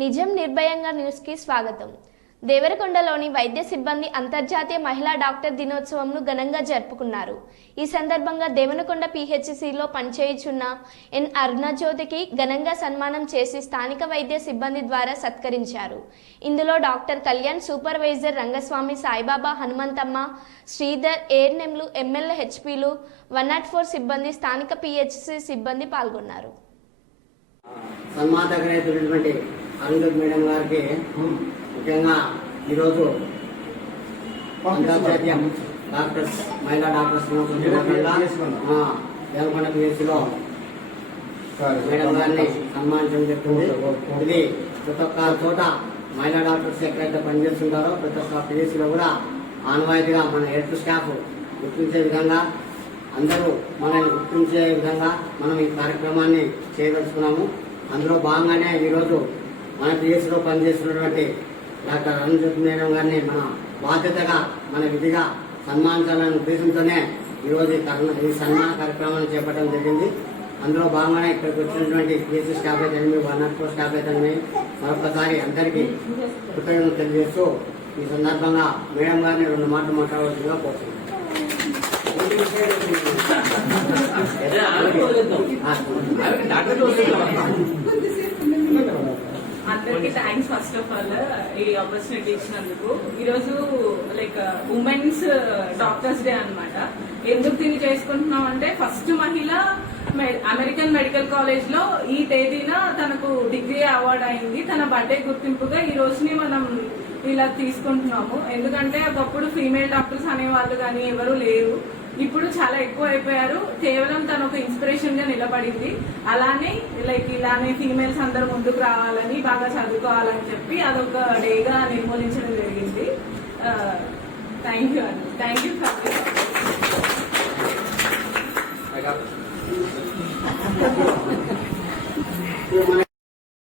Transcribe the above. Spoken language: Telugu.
నిజం నిర్భయంగా న్యూస్కి స్వాగతం. దేవరకొండలోని వైద్య సిబ్బంది అంతర్జాతీయ మహిళా డాక్టర్ దినోత్సవంను ఘనంగా జరుపుకున్నారు. ఈ సందర్భంగా దేవనకొండ పిహెచ్సిలో పనిచేయుచున్న ఎన్ అరుణజ్యోతికి ఘనంగా సన్మానం చేసి స్థానిక వైద్య సిబ్బంది ద్వారా సత్కరించారు. ఇందులో డాక్టర్ కళ్యాణ్ సూపర్వైజర్ రంగస్వామి సాయిబాబా హనుమంతమ్మ శ్రీధర్ ఏఎన్ఎంలు ఎమ్మెల్యే హెచ్పీలు వన్ నాట్ ఫోర్ సిబ్బంది స్థానిక పిహెచ్సి సిబ్బంది పాల్గొన్నారు. అరుంధత్ మేడం గారికి ముఖ్యంగా ఈరోజు అంతర్జాతీయ డాక్టర్స్ మహిళా డాక్టర్స్ దేవకొండ పిఎస్సిలో మేడం గారిని సన్మానించడం జరుగుతుంది. ఇది ప్రతి ఒక్క చోట మహిళా డాక్టర్స్ ఎక్కడైతే పనిచేస్తుంటారో ప్రతి ఒక్క పిఎస్సిలో కూడా ఆనవాయితీగా మన హెల్త్ స్టాఫ్ గుర్తించే విధంగా అందరూ మనల్ని గుర్తించే విధంగా మనం ఈ కార్యక్రమాన్ని చేయదలుచుకున్నాము. అందులో భాగంగానే ఈరోజు మన పనిచేస్తున్నటువంటి డాక్టర్ అరుణ్ మేడం గారిని మన బాధ్యతగా మన విధిగా సన్మానించాలనే ఉద్దేశంతోనే ఈరోజు ఈ సన్మాన కార్యక్రమాన్ని చేపట్టడం జరిగింది. అందులో భాగంగానే ఇక్కడికి వచ్చినటువంటి పిఎస్సీ స్టాఫ్ అయితే వన్ నాట్ ఫోర్ స్టాఫ్ అయితే మరొకసారి అందరికీ కృతజ్ఞతలు తెలియజేస్తూ ఈ సందర్భంగా మేడం గారిని రెండు మాటలు మాట్లాడవలసిందిగా కోరుతున్నాను. అందరికి థ్యాంక్స్ ఫస్ట్ ఆఫ్ ఆల్ ఈ ఆపర్చునిటీ ఇచ్చినందుకు. ఈరోజు లైక్ ఉమెన్స్ డాక్టర్స్ డే అన్నమాట. ఎందుకు దీన్ని చేసుకుంటున్నాం అంటే ఫస్ట్ మహిళ మె- అమెరికన్ మెడికల్ కాలేజ్లో ఈ తేదీన తనకు డిగ్రీ అవార్డ్ అయింది. తన బర్త్డే గుర్తింపుగా ఈ రోజుని మనం ఇలా తీసుకుంటున్నాము. ఎందుకంటే ఒకప్పుడు ఫీమేల్ డాక్టర్స్ అనేవాళ్ళు కానీ ఎవరు లేరు. ఇప్పుడు చాలా ఎక్కువ అయిపోయారు. కేవలం తను ఒక ఇన్స్పిరేషన్గా నిలబడింది. అలానే లైక్ ఇలానే ఫీమేల్స్ అందరూ ముందుకు రావాలని బాగా చదువుకోవాలని చెప్పి అదొక డేగా నిర్మూలించడం జరిగింది. థ్యాంక్ యూ అండి థ్యాంక్ యూ ఫర్